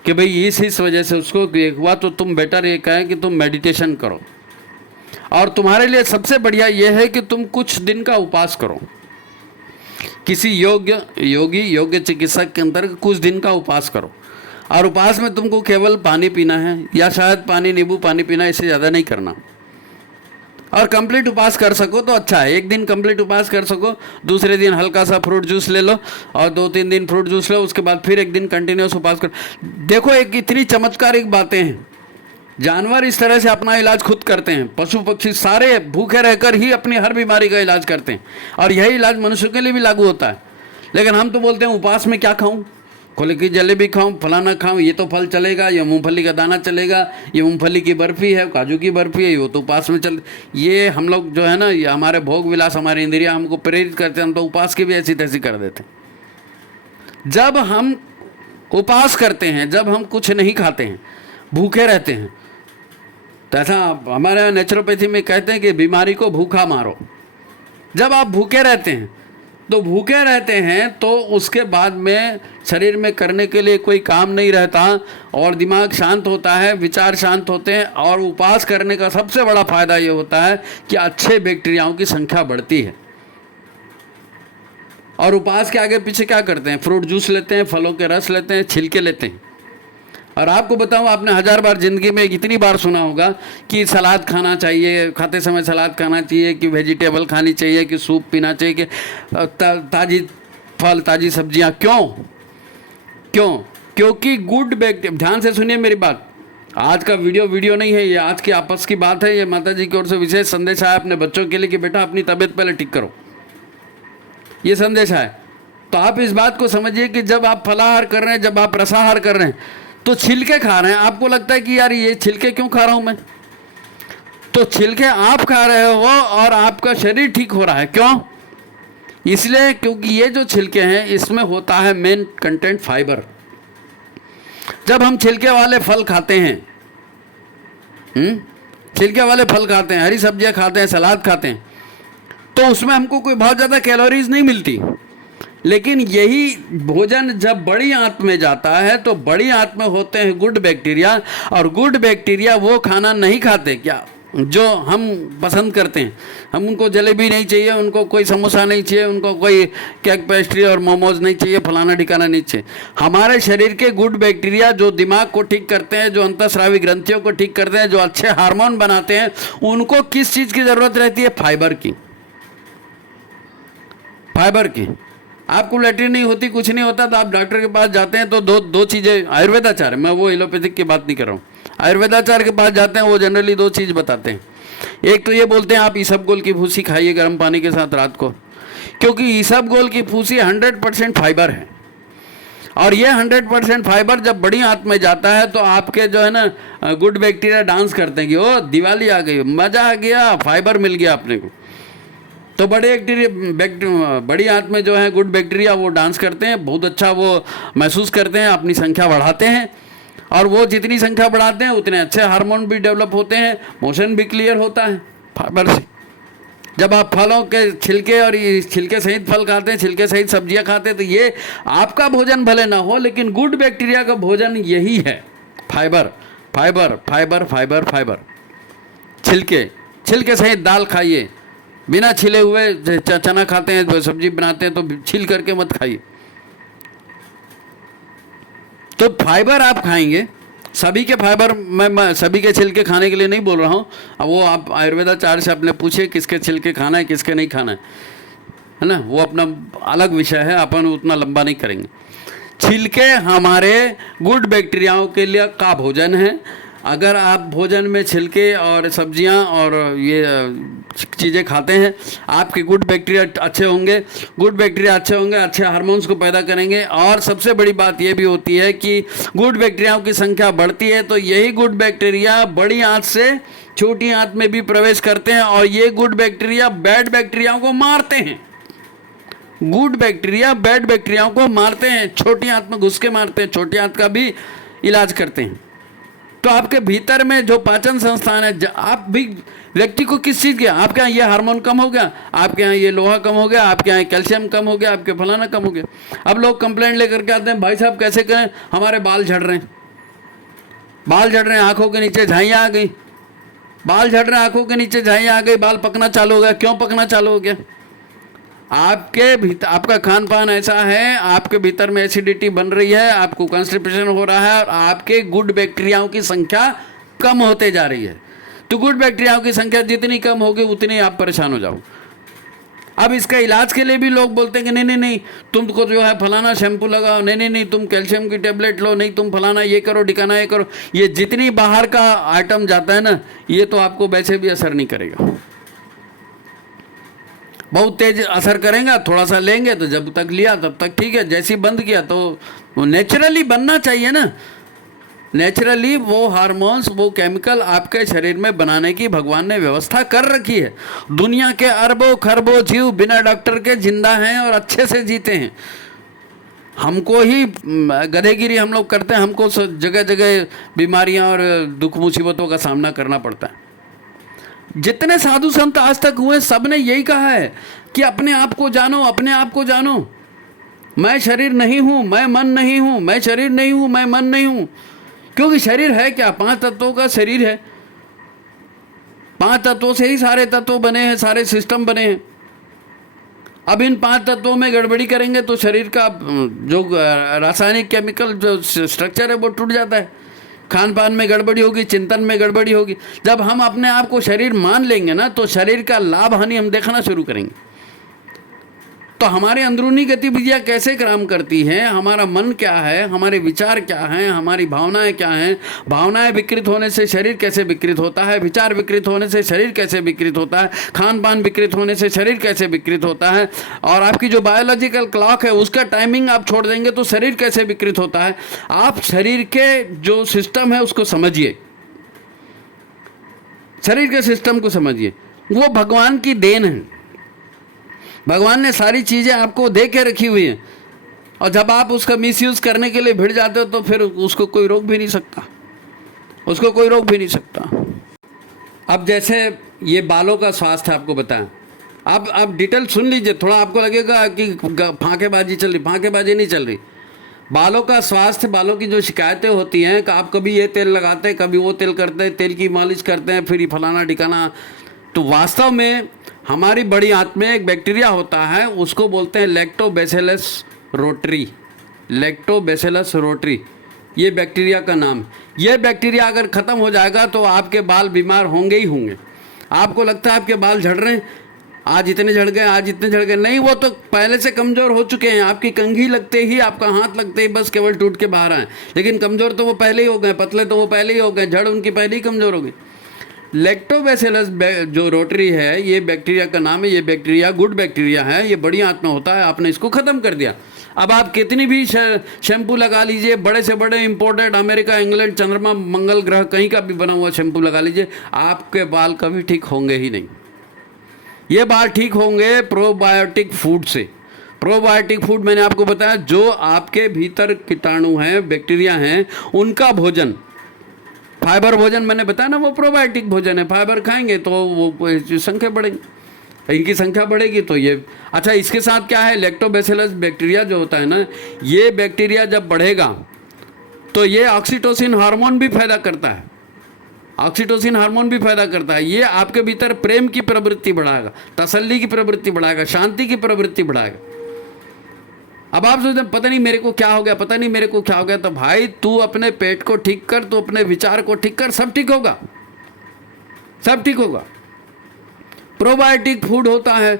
कि भाई इस वजह से उसको ये हुआ, तो तुम बेटर ये कहें कि तुम मेडिटेशन करो, और तुम्हारे लिए सबसे बढ़िया ये है कि तुम कुछ दिन का उपवास करो, किसी योग्य चिकित्सक के अंदर कुछ दिन का उपवास करो, और उपवास में तुमको केवल पानी पीना है, या शायद नींबू पानी पीना, इससे ज़्यादा नहीं करना। और कंप्लीट उपवास कर सको तो अच्छा है, एक दिन कंप्लीट उपवास कर सको, दूसरे दिन हल्का सा फ्रूट जूस ले लो, और 2-3 दिन फ्रूट जूस लो, उसके बाद फिर एक दिन कंटिन्यूस उपवास करो। देखो एक इतनी चमत्कारिक बातें हैं, जानवर इस तरह से अपना इलाज खुद करते हैं, पशु पक्षी सारे भूखे रहकर ही अपनी हर बीमारी का इलाज करते हैं, और यही इलाज मनुष्य के लिए भी लागू होता है। लेकिन हम तो बोलते हैं उपवास में क्या खाऊं, खोले की जलेबी खाऊं, फलाना खाऊं, ये तो फल चलेगा, ये मूंगफली का दाना चलेगा, ये मूंगफली की बर्फ़ी है, काजू की बर्फ़ी है, वो तो उपवास में चल, ये हम लोग जो है ना, ये हमारे भोग विलास, हमारी इंद्रियां हमको प्रेरित करते हैं, हम तो उपवास की भी ऐसी तैसी कर देते हैं। जब हम उपवास करते हैं, जब हम कुछ नहीं खाते हैं, भूखे रहते हैं। तो ऐसा हमारे यहाँ नेचुरोपैथी में कहते हैं कि बीमारी को भूखा मारो। जब आप भूखे रहते हैं तो भूखे रहते हैं तो उसके बाद में शरीर में करने के लिए कोई काम नहीं रहता और दिमाग शांत होता है, विचार शांत होते हैं। और उपवास करने का सबसे बड़ा फायदा ये होता है कि अच्छे बैक्टीरियाओं की संख्या बढ़ती है। और उपवास के आगे पीछे क्या करते हैं? फ्रूट जूस लेते हैं, फलों के रस लेते हैं, छिलके लेते हैं। और आपको बताऊं, आपने 1000 बार ज़िंदगी में इतनी बार सुना होगा कि सलाद खाना चाहिए, खाते समय सलाद खाना चाहिए, कि वेजिटेबल खानी चाहिए, कि सूप पीना चाहिए, कि ताज़ी फल, ताज़ी सब्जियां। क्यों? क्योंकि गुड बैक्टीरिया, ध्यान से सुनिए मेरी बात, आज का वीडियो नहीं है, ये आज की आपस की बात है। ये माता जी की ओर से विशेष संदेश आया अपने बच्चों के लिए कि बेटा अपनी तबीयत पहले ठीक करो, ये संदेश है। तो आप इस बात को समझिए कि जब आप फलाहार कर रहे हैं, जब आप रसाहार कर रहे हैं, तो छिलके खा रहे हैं, आपको लगता है कि यार ये छिलके क्यों खा रहा हूं मैं? तो छिलके आप खा रहे हो और आपका शरीर ठीक हो रहा है। क्यों? इसलिए क्योंकि ये जो छिलके हैं इसमें होता है मेन कंटेंट फाइबर। जब हम छिलके वाले फल खाते हैं, छिलके वाले फल खाते हैं, हरी सब्जियां खाते हैं, सलाद खाते हैं, तो उसमें हमको कोई बहुत ज़्यादा कैलोरीज नहीं मिलती। लेकिन यही भोजन जब बड़ी आंत में जाता है तो बड़ी आंत में होते हैं गुड बैक्टीरिया, और गुड बैक्टीरिया वो खाना नहीं खाते क्या जो हम पसंद करते हैं। हम उनको जलेबी नहीं चाहिए, उनको कोई समोसा नहीं चाहिए, उनको कोई केक पेस्ट्री और मोमोज नहीं चाहिए, फलाना ठिकाना नहीं चाहिए। हमारे शरीर के गुड बैक्टीरिया जो दिमाग को ठीक करते हैं, जो अंतःस्रावी ग्रंथियों को ठीक करते हैं, जो अच्छे हार्मोन बनाते हैं, उनको किस चीज़ की ज़रूरत रहती है? फाइबर की। फाइबर की। आपको लैट्रिन नहीं होती, कुछ नहीं होता, तो आप डॉक्टर के पास जाते हैं तो दो चीज़ें, आयुर्वेदाचार्य, मैं वो एलोपैथिक की बात नहीं कर रहा हूँ, आयुर्वेदाचार्य के पास जाते हैं, वो जनरली 2 चीज़ बताते हैं। एक तो ये बोलते हैं आप इसबगोल की भूसी खाइए गर्म पानी के साथ रात को, क्योंकि इसबगोल की भूसी 100% फाइबर है। और ये 100% फाइबर जब बड़ी आंत में जाता है तो आपके जो है ना गुड बैक्टीरिया डांस करते हैं कि ओ दिवाली आ गई, मज़ा आ गया, फाइबर मिल गया अपने को। तो बड़ी आंत में जो है गुड बैक्टीरिया वो डांस करते हैं, बहुत अच्छा वो महसूस करते हैं, अपनी संख्या बढ़ाते हैं। और वो जितनी संख्या बढ़ाते हैं उतने अच्छे हार्मोन भी डेवलप होते हैं, मोशन भी क्लियर होता है फाइबर से। जब आप फलों के छिलके और ये छिलके सहित फल खाते हैं, छिलके सहित सब्जियां खाते हैं, तो ये आपका भोजन भले ना हो लेकिन गुड बैक्टीरिया का भोजन यही है, fibre fibre fibre fibre fibre. छिलके सहित दाल खाइए, बिना छिले हुए चना खाते हैं, सब्जी बनाते हैं तो छिल करके मत खाइए। तो फाइबर आप खाएंगे, सभी के फाइबर, मैं सभी के छिलके खाने के लिए नहीं बोल रहा हूँ। अब वो आप आयुर्वेदाचार्य से अपने पूछिए किसके छिलके खाना है, किसके नहीं खाना है ना, वो अपना अलग विषय है, अपन उतना लंबा नहीं करेंगे। छिलके हमारे गुड बैक्टीरियाओं के लिए का भोजन है। अगर आप भोजन में छिलके और सब्जियां और ये चीज़ें खाते हैं, आपके गुड बैक्टीरिया अच्छे होंगे, गुड बैक्टीरिया अच्छे होंगे, अच्छे हार्मोन्स को पैदा करेंगे। और सबसे बड़ी बात ये भी होती है कि गुड बैक्टीरियाओं की संख्या बढ़ती है तो यही गुड बैक्टीरिया बड़ी आंत से छोटी आंत में भी प्रवेश करते हैं और ये गुड बैक्टीरिया बैड बैक्टीरियाओं को मारते हैं। गुड बैक्टीरिया बैड बैक्टीरियाओं को मारते हैं, छोटी आंत में घुस के मारते हैं, छोटी आंत का भी इलाज करते हैं। तो आपके भीतर में जो पाचन संस्थान है, आप भी व्यक्ति को किस चीज़ के, आपके यहाँ ये हार्मोन कम हो गया, आपके यहाँ ये लोहा कम हो गया, आपके यहाँ कैल्शियम कम हो गया, आपके फलाना कम हो गया। अब लोग कंप्लेंट लेकर के आते हैं, भाई साहब कैसे करें, हमारे बाल झड़ रहे हैं, बाल झड़ रहे हैं, आंखों के नीचे झाइयाँ आ गई, बाल झड़ रहे हैं, आंखों के नीचे झाइयाँ आ गई, बाल पकना चालू हो गया। क्यों पकना चालू हो गया? आपके भीतर आपका खान पान ऐसा है, आपके भीतर में एसिडिटी बन रही है, आपको कॉन्स्टिपेशन हो रहा है और आपके गुड बैक्टीरियाओं की संख्या कम होते जा रही है। तो गुड बैक्टीरियाओं की संख्या जितनी कम होगी उतनी आप परेशान हो जाओ। अब इसका इलाज के लिए भी लोग बोलते हैं कि नहीं नहीं नहीं तुमको जो है फलाना शैम्पू लगाओ, नहीं नहीं नहीं तुम कैल्शियम की टेबलेट लो, नहीं तुम फलाना ये करो, ठिकाना ये करो। ये जितनी बाहर का आइटम जाता है ना, ये तो आपको वैसे भी असर नहीं करेगा, बहुत तेज असर करेगा। थोड़ा सा लेंगे तो जब तक लिया तब तक ठीक है, जैसे ही बंद किया तो वो नेचुरली बनना चाहिए ना, नेचुरली वो हार्मोन्स, वो केमिकल आपके शरीर में बनाने की भगवान ने व्यवस्था कर रखी है। दुनिया के अरबों खरबों जीव बिना डॉक्टर के जिंदा हैं और अच्छे से जीते हैं। हमको ही गधेगिरी हम लोग करते हैं, हमको जगह जगह बीमारियां और दुख मुसीबतों का सामना करना पड़ता है। जितने साधु संत आज तक हुए सब ने यही कहा है कि अपने आप को जानो, अपने आप को जानो। मैं शरीर नहीं हूँ, मैं मन नहीं हूँ, मैं शरीर नहीं हूँ, मैं मन नहीं हूँ। क्योंकि शरीर है क्या? 5 तत्वों का शरीर है। 5 तत्वों से ही सारे तत्व बने हैं, सारे सिस्टम बने हैं। अब इन 5 तत्वों में गड़बड़ी करेंगे तो शरीर का जो रासायनिक केमिकल जो स्ट्रक्चर है वो टूट जाता है। खान पान में गड़बड़ी होगी, चिंतन में गड़बड़ी होगी। जब हम अपने आप को शरीर मान लेंगे ना, तो शरीर का लाभ हानि हम देखना शुरू करेंगे। तो हमारे अंदरूनी गतिविधियाँ कैसे काम करती हैं, हमारा मन क्या है, हमारे विचार क्या हैं, हमारी भावनाएं क्या हैं, भावनाएं विकृत होने से शरीर कैसे विकृत होता है, विचार विकृत होने से शरीर कैसे विकृत होता है, खान पान विकृत होने से शरीर कैसे विकृत होता है, और आपकी जो बायोलॉजिकल क्लॉक है उसका टाइमिंग आप छोड़ देंगे तो शरीर कैसे विकृत होता है। आप शरीर के जो सिस्टम है उसको समझिए, शरीर के सिस्टम को समझिए। वो भगवान की देन है। भगवान ने सारी चीज़ें आपको दे के रखी हुई हैं, और जब आप उसका मिसयूज करने के लिए भिड़ जाते हो तो फिर उसको कोई रोक भी नहीं सकता, उसको कोई रोक भी नहीं सकता। अब जैसे ये बालों का स्वास्थ्य आपको बताएं, आप डिटेल सुन लीजिए। थोड़ा आपको लगेगा कि फांकेबाजी चल रही, फांकेबाजी नहीं चल रही। बालों का स्वास्थ्य, बालों की जो शिकायतें होती हैं कि आप कभी ये तेल लगाते हैं, कभी वो तेल करते हैं, तेल की मालिश करते हैं, फिर फलाना ठिकाना, तो वास्तव में हमारी बड़ी आंत में एक बैक्टीरिया होता है, उसको बोलते हैं लैक्टोबैसिलस रोटरी। लैक्टोबैसिलस रोटरी ये बैक्टीरिया का नाम। ये बैक्टीरिया अगर ख़त्म हो जाएगा तो आपके बाल बीमार होंगे ही होंगे। आपको लगता है आपके बाल झड़ रहे हैं, आज इतने झड़ गए, आज इतने झड़ गए, नहीं, वो तो पहले से कमज़ोर हो चुके हैं। आपकी कंघी लगते ही, आपका हाथ लगते ही बस केवल टूट के बाहर आए, लेकिन कमज़ोर तो वो पहले ही हो गए, पतले तो वो पहले ही हो गए, झड़ उनकी पहले ही कमज़ोर हो गई। लैक्टोबैसिलस जो रोटरी है, ये बैक्टीरिया का नाम है। ये बैक्टीरिया गुड बैक्टीरिया है, ये बड़ी आंत में होता है। आपने इसको ख़त्म कर दिया। अब आप कितनी भी शैम्पू लगा लीजिए, बड़े से बड़े इंपोर्टेड अमेरिका, इंग्लैंड, चंद्रमा, मंगल ग्रह कहीं का भी बना हुआ शैम्पू लगा लीजिए, आपके बाल कभी ठीक होंगे ही नहीं। ये बाल ठीक होंगे प्रोबायोटिक फूड से। प्रोबायोटिक फूड मैंने आपको बताया, जो आपके भीतर कीटाणु हैं, बैक्टीरिया हैं, उनका भोजन। फाइबर भोजन मैंने बताया ना, वो प्रोबायोटिक भोजन है। फाइबर खाएंगे तो वो संख्या बढ़ेगी, इनकी संख्या बढ़ेगी तो ये अच्छा। इसके साथ क्या है, लैक्टोबैसिलस बैक्टीरिया जो होता है ना, ये बैक्टीरिया जब बढ़ेगा तो ये ऑक्सीटोसिन हार्मोन भी पैदा करता है। ऑक्सीटोसिन हार्मोन भी पैदा करता है। ये आपके भीतर प्रेम की प्रवृत्ति बढ़ाएगा, तसल्ली की प्रवृत्ति बढ़ाएगा, शांति की प्रवृत्ति बढ़ाएगा। अब आप सोचते हैं पता नहीं मेरे को क्या हो गया, पता नहीं मेरे को क्या हो गया। तो भाई तू अपने पेट को ठीक कर, तू अपने विचार को ठीक कर, सब ठीक होगा, सब ठीक होगा। प्रोबायोटिक फूड होता है,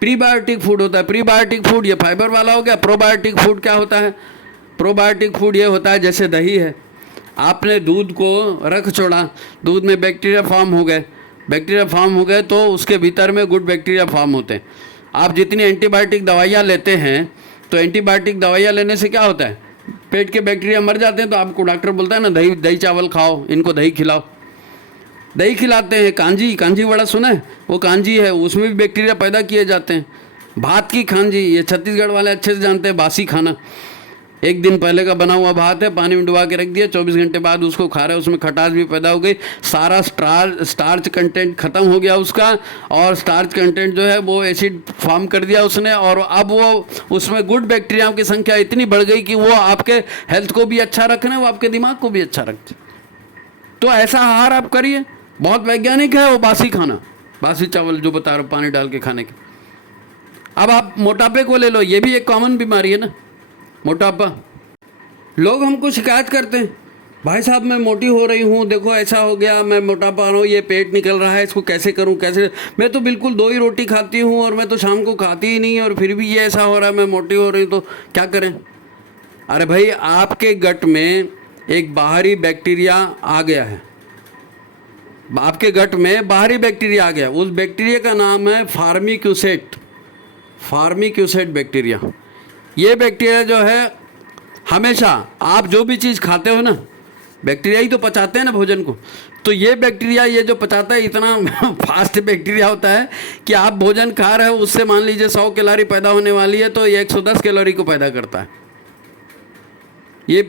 प्रीबायोटिक फूड होता है। प्रीबायोटिक फूड ये फाइबर वाला हो गया। प्रोबायोटिक फूड क्या होता है? प्रोबायोटिक फूड ये होता है जैसे दही है, आपने दूध को रख छोड़ा, दूध में बैक्टीरिया फॉर्म हो गए, बैक्टीरिया फॉर्म हो गए तो उसके भीतर में गुड बैक्टीरिया फॉर्म होते हैं। आप जितनी एंटीबायोटिक दवाइयाँ लेते हैं, तो एंटीबायोटिक दवाइयाँ लेने से क्या होता है, पेट के बैक्टीरिया मर जाते हैं। तो आपको डॉक्टर बोलता है ना, दही चावल खाओ, इनको दही खिलाओ। दही खिलाते हैं। कांजी वड़ा सुना है? वो कांजी है, उसमें भी बैक्टीरिया पैदा किए जाते हैं। भात की खांजी, ये छत्तीसगढ़ वाले अच्छे से जानते हैं। बासी खाना, एक दिन पहले का बना हुआ भात है, पानी में डुबा के रख दिया, 24 घंटे बाद उसको खा रहे हैं, उसमें खटास भी पैदा हो गई, सारा स्टार्च कंटेंट खत्म हो गया उसका, और स्टार्च कंटेंट जो है वो एसिड फॉर्म कर दिया उसने, और अब वो उसमें गुड बैक्टीरियाओं की संख्या इतनी बढ़ गई कि वो आपके हेल्थ को भी अच्छा रखने, वो आपके दिमाग को भी अच्छा रखते। तो ऐसा आहार आप करिए, बहुत वैज्ञानिक है वो बासी खाना, बासी चावल जो बता रहा हूँ पानी डाल के खाने के। अब आप मोटापे को ले लो, ये भी एक कॉमन बीमारी है ना, मोटापा। लोग हमको शिकायत करते हैं, भाई साहब मैं मोटी हो रही हूँ, देखो ऐसा हो गया, मैं मोटा पा रहा हूँ, ये पेट निकल रहा है, इसको कैसे करूँ, कैसे। मैं तो बिल्कुल 2 ही रोटी खाती हूँ और मैं तो शाम को खाती ही नहीं, और फिर भी ये ऐसा हो रहा है, मैं मोटी हो रही हूँ, तो क्या करें? अरे भाई, आपके गट में एक बाहरी बैक्टीरिया आ गया है, आपके गट में बाहरी बैक्टीरिया आ गया। उस बैक्टीरिया का नाम है फार्मिक्यूसेट, फार्मिक्यूसेट बैक्टीरिया। ये बैक्टीरिया जो है, हमेशा आप जो भी चीज़ खाते हो ना, बैक्टीरिया ही तो पचाते हैं ना भोजन को, तो ये बैक्टीरिया, ये जो पचाता है, इतना फास्ट बैक्टीरिया होता है कि आप भोजन खा रहे हो, उससे मान लीजिए 100 कैलोरी पैदा होने वाली है, तो ये 110 कैलोरी को पैदा करता है। ये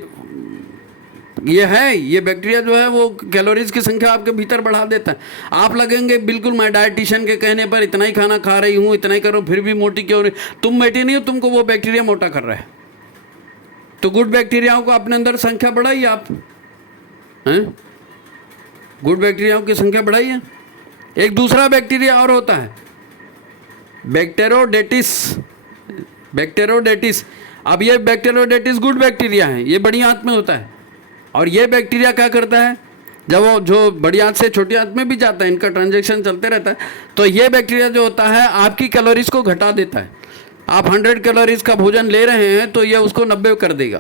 बैक्टीरिया जो है वो कैलोरीज की संख्या आपके भीतर बढ़ा देता है। आप लगेंगे बिल्कुल मैं डायटिशियन के कहने पर इतना ही खाना खा रही हूँ, इतना ही करो, फिर भी मोटी क्यों नहीं। तुम मोटी नहीं हो, तुमको वो बैक्टीरिया मोटा कर रहा है। तो गुड बैक्टीरियाओं को अपने अंदर संख्या बढ़ाइए आप, हैं? गुड बैक्टीरियाओं की संख्या बढ़ाइए। एक दूसरा बैक्टीरिया और होता है, बैक्टेरोडेटिस। अब ये बैक्टेरोडेटिस गुड बैक्टीरिया है, ये बड़ी आंत में होता है। और ये बैक्टीरिया क्या करता है, जब वो जो बड़ी आंत से छोटी आंत में भी जाता है, इनका ट्रांजैक्शन चलते रहता है, तो ये बैक्टीरिया जो होता है आपकी कैलोरीज को घटा देता है। आप 100 कैलोरीज का भोजन ले रहे हैं तो ये उसको 90 कर देगा।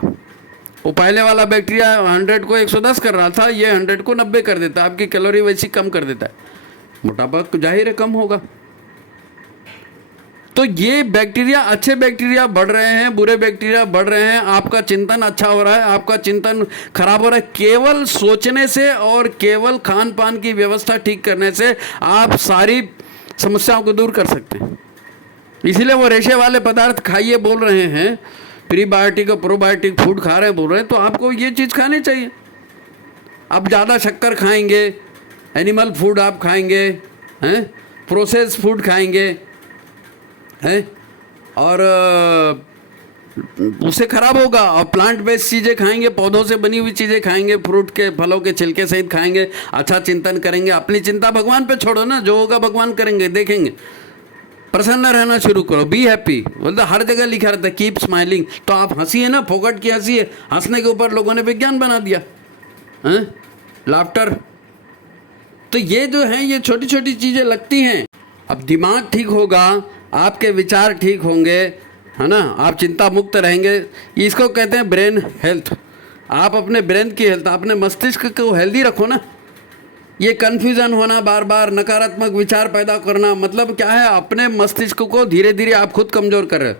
वो पहले वाला बैक्टीरिया 100 को 110 कर रहा था, ये 100 को 90 कर देता है, आपकी कैलोरी वैसी कम कर देता है, मोटापा जाहिर है कम होगा। तो ये बैक्टीरिया, अच्छे बैक्टीरिया बढ़ रहे हैं, बुरे बैक्टीरिया बढ़ रहे हैं, आपका चिंतन अच्छा हो रहा है, आपका चिंतन खराब हो रहा है। केवल सोचने से और केवल खान पान की व्यवस्था ठीक करने से आप सारी समस्याओं को दूर कर सकते हैं। इसलिए वो रेशे वाले पदार्थ खाइए बोल रहे हैं, प्रीबायोटिक और प्रोबायोटिक फूड खा रहे बोल रहे हैं, तो आपको ये चीज़ खानी चाहिए। आप ज़्यादा शक्कर खाएंगे, एनिमल फूड आप खाएंगे, हैं, प्रोसेस फूड खाएंगे, हैं, और उससे खराब होगा। और प्लांट बेस्ड चीज़ें खाएंगे, पौधों से बनी हुई चीज़ें खाएंगे, फ्रूट के फलों के छिलके सहित खाएंगे, अच्छा चिंतन करेंगे। अपनी चिंता भगवान पे छोड़ो ना, जो होगा भगवान करेंगे, देखेंगे। प्रसन्न रहना शुरू करो, बी हैप्पी। बोलते हर जगह लिखा रहता है कीप स्माइलिंग, तो आप हंसिए ना, फोकट की हंसी है। हंसने के ऊपर लोगों ने विज्ञान बना दिया, हैं, लाफ्टर। तो ये जो है, ये छोटी छोटी चीज़ें लगती हैं। अब दिमाग ठीक होगा, आपके विचार ठीक होंगे, है ना, आप चिंता मुक्त रहेंगे। इसको कहते हैं ब्रेन हेल्थ। आप अपने ब्रेन की हेल्थ, अपने मस्तिष्क को हेल्दी रखो ना। ये कन्फ्यूज़न होना, बार बार नकारात्मक विचार पैदा करना, मतलब क्या है, अपने मस्तिष्क को धीरे धीरे आप खुद कमज़ोर कर रहे हो।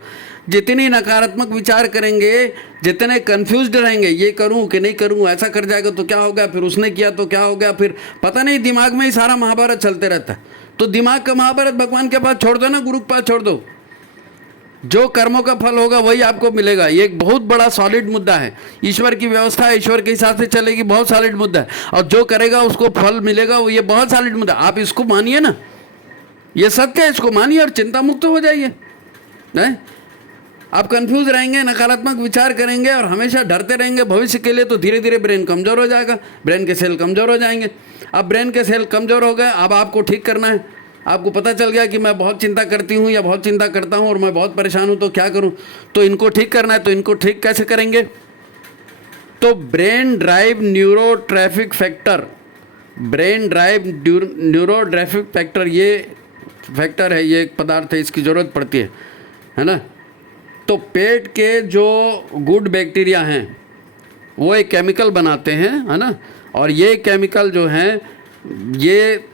जितनी नकारात्मक विचार करेंगे, जितने कन्फ्यूज्ड रहेंगे, ये करूं कि नहीं करूं, ऐसा कर जाएगा तो क्या हो गया, फिर उसने किया तो क्या हो गया, फिर पता नहीं, दिमाग में ही सारा महाभारत चलते रहता है। तो दिमाग का महाभारत भगवान के पास छोड़ दो ना, गुरु के पास छोड़ दो। जो कर्मों का फल होगा वही आपको मिलेगा। ये एक बहुत बड़ा सॉलिड मुद्दा है। ईश्वर की व्यवस्था है, ईश्वर के हिसाब से चलेगी, बहुत सॉलिड मुद्दा है। और जो करेगा उसको फल मिलेगा, वो ये बहुत सॉलिड मुद्दा। आप इसको मानिए ना, ये सत्य है, इसको मानिए और चिंता मुक्त हो जाइए। नहीं, आप कंफ्यूज रहेंगे, नकारात्मक विचार करेंगे और हमेशा डरते रहेंगे भविष्य के लिए, तो धीरे धीरे ब्रेन कमज़ोर हो जाएगा, ब्रेन के सेल कमज़ोर हो जाएंगे। अब ब्रेन के सेल कमज़ोर हो गए, अब आपको ठीक करना है। आपको पता चल गया कि मैं बहुत चिंता करती हूँ या बहुत चिंता करता हूँ और मैं बहुत परेशान हूँ, तो क्या करूँ, तो इनको ठीक करना है। तो इनको ठीक कैसे करेंगे, तो brain drive neuro traffic factor, brain drive neuro traffic factor, ये फैक्टर है, ये एक पदार्थ है, इसकी ज़रूरत पड़ती है ना। तो पेट के जो गुड बैक्टीरिया हैं वो एक केमिकल बनाते हैं, है ना, और ये केमिकल जो हैं ये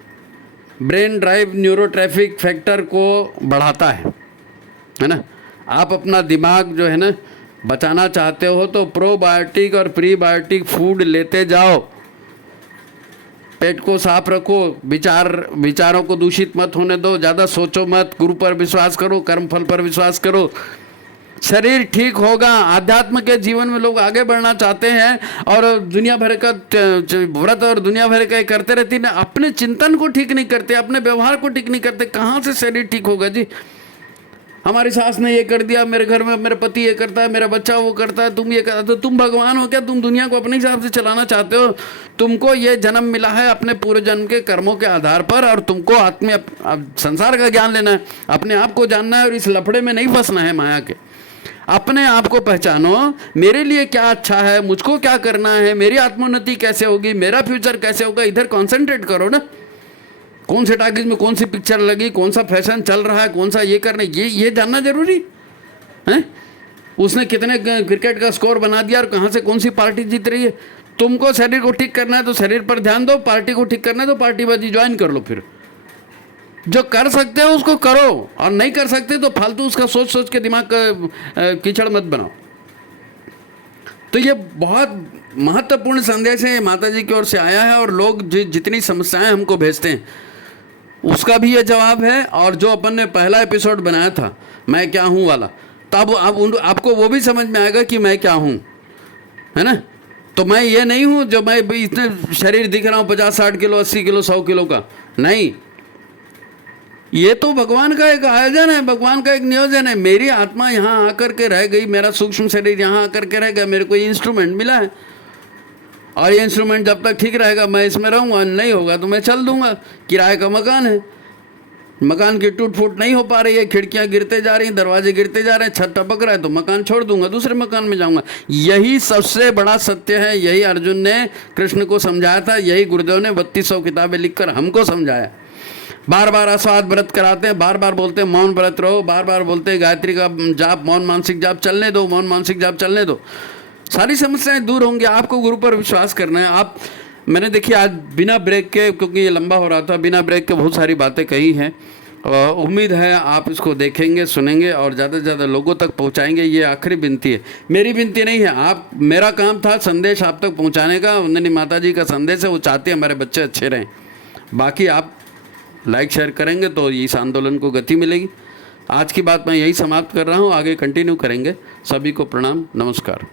ब्रेन ड्राइव न्यूरोट्रैफिक फैक्टर को बढ़ाता है ना। आप अपना दिमाग जो है ना बचाना चाहते हो तो प्रोबायोटिक और प्रीबायोटिक फूड लेते जाओ, पेट को साफ रखो, विचारों को दूषित मत होने दो, ज़्यादा सोचो मत, गुरु पर विश्वास करो, कर्मफल पर विश्वास करो, शरीर ठीक होगा। आध्यात्म के जीवन में लोग आगे बढ़ना चाहते हैं और दुनिया भर का व्रत और दुनिया भर का करते रहती है, अपने चिंतन को ठीक नहीं करते, अपने व्यवहार को ठीक नहीं करते, कहाँ से शरीर ठीक होगा जी। हमारी सास ने ये कर दिया, मेरे घर में मेरे पति ये करता है, मेरा बच्चा वो करता है, तुम ये करता, तो तुम भगवान हो क्या? तुम दुनिया को अपने हिसाब से चलाना चाहते हो? तुमको ये जन्म मिला है अपने पूरे जन्म के कर्मों के आधार पर, और तुमको संसार का ज्ञान लेना है, अपने आप को जानना है और इस लफड़े में नहीं फंसना है माया के। अपने आप को पहचानो, मेरे लिए क्या अच्छा है, मुझको क्या करना है, मेरी आत्मोन्नति कैसे होगी, मेरा फ्यूचर कैसे होगा, इधर कॉन्सेंट्रेट करो ना। कौन से टाकिज में कौन सी पिक्चर लगी, कौन सा फैशन चल रहा है, कौन सा ये करना, ये जानना जरूरी है। उसने कितने क्रिकेट का स्कोर बना दिया और कहाँ से कौन सी पार्टी जीत रही है। तुमको शरीर को ठीक करना है तो शरीर पर ध्यान दो, पार्टी को ठीक करना है तो पार्टीबाजी ज्वाइन कर लो। फिर जो कर सकते हो उसको करो, और नहीं कर सकते तो फालतू उसका सोच सोच के दिमाग का कीचड़ मत बनाओ। तो ये बहुत महत्वपूर्ण संदेश है, माता जी की ओर से आया है, और लोग जितनी समस्याएं हमको भेजते हैं उसका भी ये जवाब है। और जो अपन ने पहला एपिसोड बनाया था मैं क्या हूँ वाला, तब अब आपको वो भी समझ में आएगा कि मैं क्या हूँ। है ना। तो मैं ये नहीं हूँ जो मैं इतने शरीर दिख रहा हूँ 50-60 किलो, 80 किलो, 100 किलो का, नहीं। ये तो भगवान का एक आयोजन है, भगवान का एक नियोजन है। मेरी आत्मा यहाँ आकर के रह गई, मेरा सूक्ष्म शरीर यहाँ आकर के रह गया, मेरे को इंस्ट्रूमेंट मिला है, और ये इंस्ट्रूमेंट जब तक ठीक रहेगा मैं इसमें रहूँगा, नहीं होगा तो मैं चल दूंगा। किराए का मकान है, मकान की टूट फूट नहीं हो पा रही है, खिड़कियां गिरते जा रही हैं, दरवाजे गिरते जा रहे हैं, छत टपक रहा है, तो मकान छोड़ दूंगा, दूसरे मकान में जाऊंगा। यही सबसे बड़ा सत्य है। यही अर्जुन ने कृष्ण को समझाया था, यही गुरुदेव ने 3200 किताबें लिखकर हमको समझाया। बार बार आस्वाद व्रत कराते हैं, बार बार बोलते हैं मौन व्रत रहो, बार बार बोलते हैं गायत्री का जाप, मौन मानसिक जाप चलने दो, मौन मानसिक जाप चलने दो, सारी समस्याएं दूर होंगी। आपको गुरु पर विश्वास करना है। आप, मैंने देखिए आज बिना ब्रेक के, क्योंकि ये लंबा हो रहा था, बिना ब्रेक के बहुत सारी बातें कही हैं। उम्मीद है आप इसको देखेंगे, सुनेंगे और ज़्यादा से ज़्यादा लोगों तक पहुंचाएंगे। ये आखिरी विनती है, मेरी विनती नहीं है। आप, मेरा काम था संदेश आप तक पहुंचाने का। वंदनी माता जी का संदेश है, वो चाहते हैं हमारे बच्चे अच्छे रहें। बाकी आप लाइक शेयर करेंगे तो इस आंदोलन को गति मिलेगी। आज की बात मैं यही समाप्त कर रहा हूँ, आगे कंटिन्यू करेंगे। सभी को प्रणाम, नमस्कार।